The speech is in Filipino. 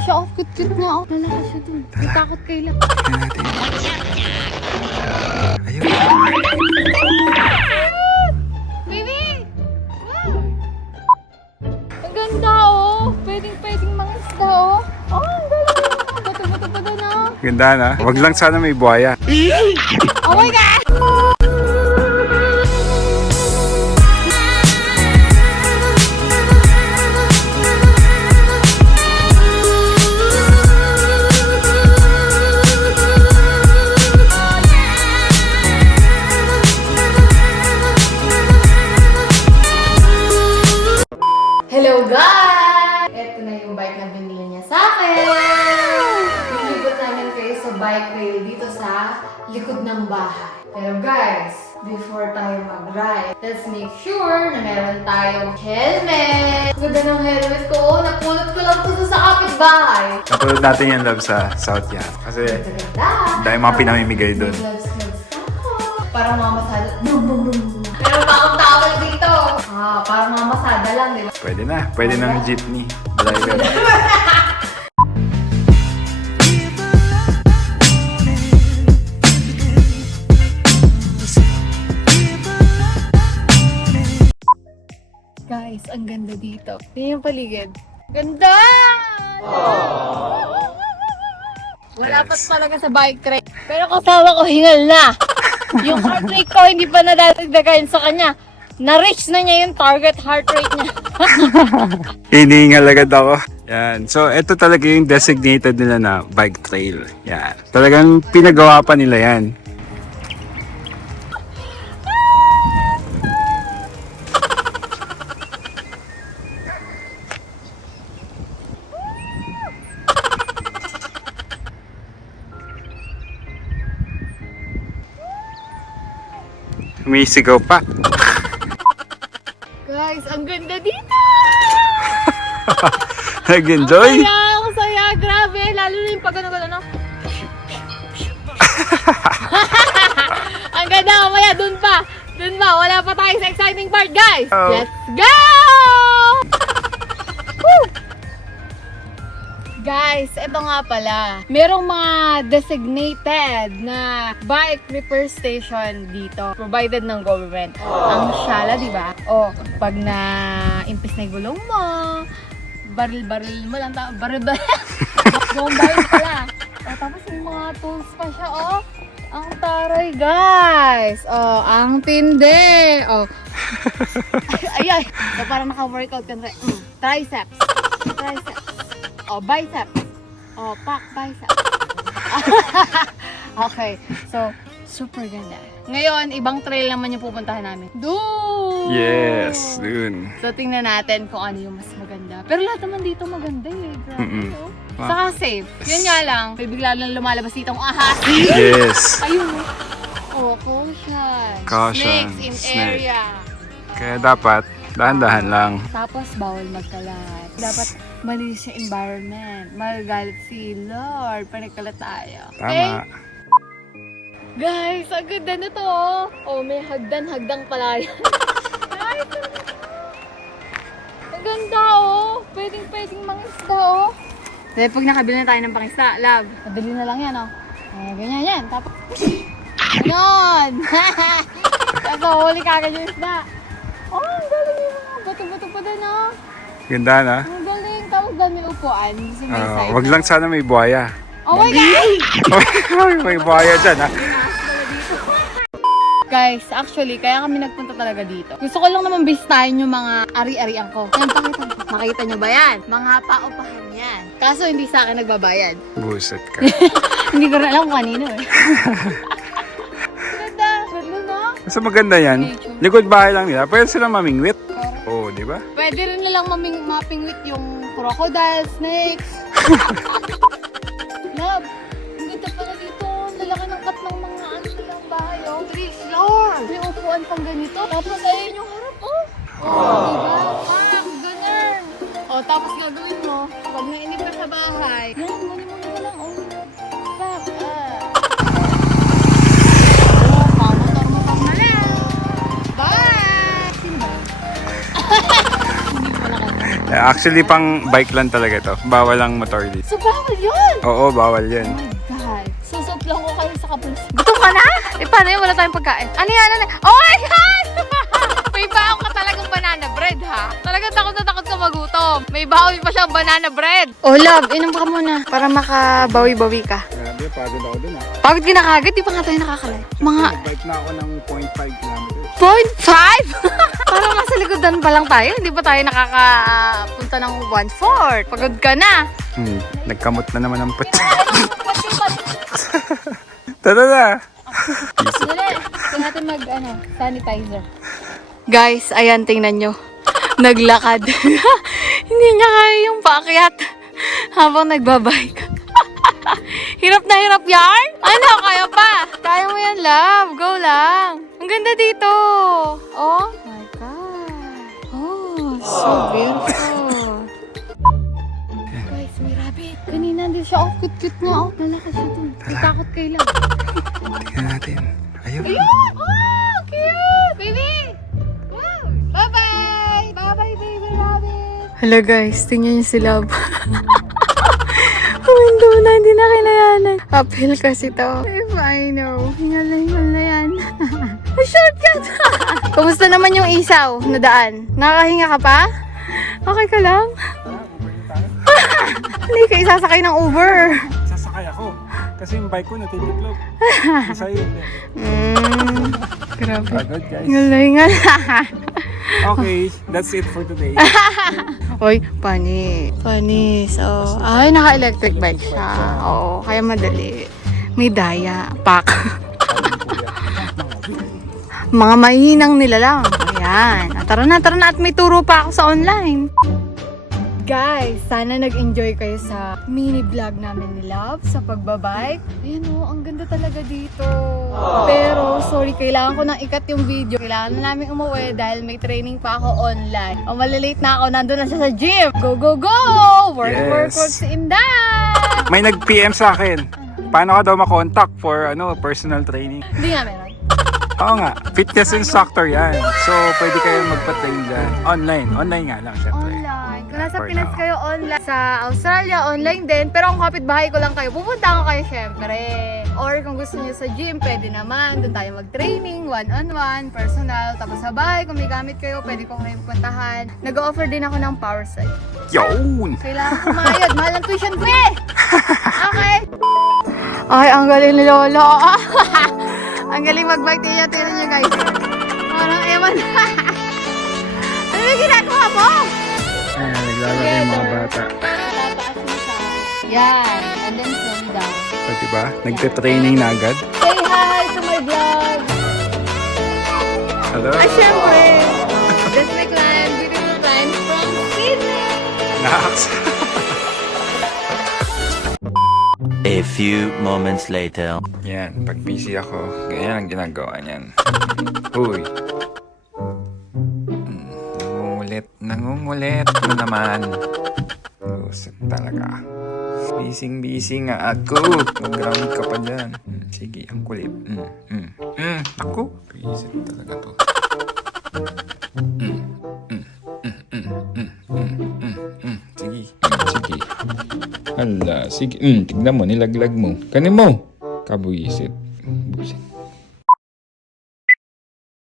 siya. Oh, cute-cute nga. Oh, lalaki siya dun. Natakot kayo lang. Ayun. Baby! Wow! Ang ganda oh. Pwedeng mga isda oh. Oh, ang galing. Bato-bato pa doon oh. Ganda na. Wag lang sana may buhaya. Oh my God! Hello guys! Ito na yung bike na binili niya sa akin. Ilibot namin kayo sa bike rail dito sa likod ng bahay. Pero guys, before tayo mag-ride, let's make sure na meron tayong helmet. Ganda ng helmet ko. Oh, napulot ko lang ito sa kapitbahay. Napulot natin yan, love, sa South yan. Kasi Ganda. dahil mga pinamimigay doon. Gloves ako. Parang mga masada. Boom, boom, boom. Meron pa akong towel dito. Parang mga masada lang, di ba? Pwede na. Pwede ng jeepney. Driver. Guys, ang ganda dito. Tingnan yung paligid. Ganda! Wala pa Yes. talaga sa bike track. Pero kasama ko, hingal na. Yung heart rate ko, hindi pa nadadagdagan sa kanya. Na-reach na niya yung target heart rate niya. Hiningal agad ako. Yan. So, ito talaga yung designated nila na bike trail. Yan. Talagang pinagawa pa nila yan. Humisigaw pa. Guys, ang ganda dito! Nag-enjoy? Ang saya, grabe. Lalo na yung pag ano. Ang ganda, mamaya, dun pa. Wala pa tayo sa exciting part, guys. Oh. Let's go! Woo! Guys, ito nga pala. Merong mga designated na bike repair station dito. Provided ng government. Ang syala, di ba? O, pag na-impis na yung gulong mo, baril-baril mo lang. Baril-baril. Buong baril pala. O, tapos yung mga tools pa siya, oh. Ang taray, guys. Oh, ang tindi. Oh. Ay. So, parang naka-workout ka. Triceps. Oh, biceps. Oh, pack biceps. Okay. So, super ganda. Ngayon, ibang trail naman yung pupuntahan namin. Doon! Yes, dun. So, tingnan natin kung ano yung mas maganda. Pero lahat naman dito maganda eh. Grabe, no? Wow. Saka safe. Yun nga lang, may bigla lang lumalabas dito ang ahas. Yes. Ayun. Oh, caution. Caution, Snakes in snake. area. Kaya dapat, dahan-dahan lang. Tapos, bawal magkalat. Dapat malinis yung environment. Magagalit si Lord. Panagkalat tayo. Tama. Guys, ang ganda na to. Oh, may hagdan pala yan. Guys, ang ganda oh. Pwedeng mga isda oh. Dahil pag nakabili na tayo ng pangisda, love, madali na lang yan oh. Ganyan yan. Tapos, ganon. Tapos huli ka agad yung isda. Oh, ang galing yung mga bato-bato pa din oh. Ganda na. Ang galing. Tapos dahil may upuan sa may side. Wag lang sana may buhaya. Oh my God! May buhaya dyan, ha? Guys, actually, kaya kami nagpunta talaga dito. Gusto ko lang naman bistahin yung mga ari-arian ko. Yan, makita nyo ba yan? Mga paupahan yan. Kaso hindi sa akin nagbabayad. Buset ka. Hindi ko na alam kung kanino eh. Ganda! Ganda no? Mas maganda yan. Likod bahay lang nila. Pwede silang mamingwit. Oo, di ba? Pwede rin nilang mapingwit yung crocodile, snakes. Love, ang ganda pala dito. Lalaki ng cut ng mga ano nilang bahay, oh. 3 floors. May upuan pang ganito. Tapos ayun yung harap, oh. Oh, diba? Parang ganun. Oh, tapos gagawin mo, pag nainip ka sa bahay, yan, muli mo na lang, oh. Pak, Oh, pamotor mo pang na lang. Bye! Sino ba? Hindi mo lang ako. Actually, pang bike lang talaga to. Bawal lang motor dito. So, bawal yun! Oo, bawal yan. Oh my God. Susuplang ko kayo sa kapals. Gutom ka na? Eh, paano yun? Wala tayong pagkain. Ano yan? Ano? Oh my God! May baon ka talagang banana bread, ha? Talagang takot na takot ka magutom. May baon pa siyang banana bread. Oh, love, inom ka muna para makabawi-bawi ka. Grabe, pagod ako dun Pagod ka na kagad, di pa nga tayo nakakalay. Mga Bike na ako ng 0.5 kilometers. 0.5? Parang nasa likodan pa lang tayo. Hindi pa tayo nakakapunta ng 1/4. Pagod ka na. Nagkamot na naman ang puti. Tara na! Dali, kaya natin sanitizer. Guys, ayan, tingnan nyo. Naglakad. Hindi niya kaya yung paakyat habang nagbabike. Hirap na hirap yan? Ano, kaya pa? Kaya mo yan, love. Go lang. Ang ganda dito. Oh my God. Oh, so beautiful. Guys, may rabbit. Kanina din siya. Oh, cute-cute nga. Oh, nalakas siya dun. Natakot kayo lang. Tingnan natin. Ayun. Ayun! Oh, cute! Baby! Wow! Bye-bye! Bye-bye, baby rabbit! Hello guys, tingnan niyo si Love. Humindo na, hindi na kailangan. Uphill kasi to. If I know. Hingal na yan. Shortcut! Kumusta naman yung isaw na daan? Nakakahinga ka pa? Okay ka lang? Hindi ka isasakay ng Uber. Sasakay ako. Kasi yung bike ko natitiklop. Sa'yo hindi. Grabe. Pagod guys. Hingal. Okay, that's it for today. Oy, panis. Oh. Ay, naka-electric bike siya. Oo, kaya madali. May daya. Pak. Mga mahinang nila lang. Ayan. Tara na. At may turo pa ako sa online. Guys, sana nag-enjoy kayo sa mini vlog namin ni Love sa pagbabike. Ayan o, ang ganda talaga dito. Pero, sorry, kailangan ko nang ikat yung video. Kailangan na namin umuwi dahil may training pa ako online. O, malalate na ako, nandun na siya sa gym. Go, go, go! Work si Inday! May nag-PM sa akin. Paano ka daw makontak for personal training? Hindi nga meron. Oo nga, fitness instructor yan. So, pwede kayo magpa-train dyan. Online nga lang syempre. Online. Kung nasa For Pinas now. kayo online, sa Australia, online din. Pero kung kapitbahay ko lang kayo, pupunta ko kayo syempre. Or kung gusto niyo sa gym, pwede naman. Doon tayo mag-training, one-on-one, personal. Tapos sa bahay, kung may gamit kayo, pwede ko kayo puntahan. Nag-offer din ako ng power side. Yun! Kailangan kumayod. Mahal ang tuition fee! Okay. Ay, ang galing ni Lolo. Ang galing mag-bike. Tingnan nyo guys. Parang ewan. Ano yung ginagawa mo? Ayan, naglalagay yung mga bata. Tataas mo sa... Yan. And then slow down. So, diba? Nagte-training na agad. Say hi to my vlog. Hello? Ay, syempre. This is my client. Beautiful client from Sydney. Nakaks. A few moments later. Yan, pag busy ako, ganyan ang ginagawa niyan. Uy. Nangungulit na naman. Usap talaga. Busy nga ako. Mag-ground ka pa dyan. Sige, ang kulit. Ako. Busy talaga to. Sige. Hala, sige. Tignan mo, nilaglag mo. Kanin mo. Kabuisit.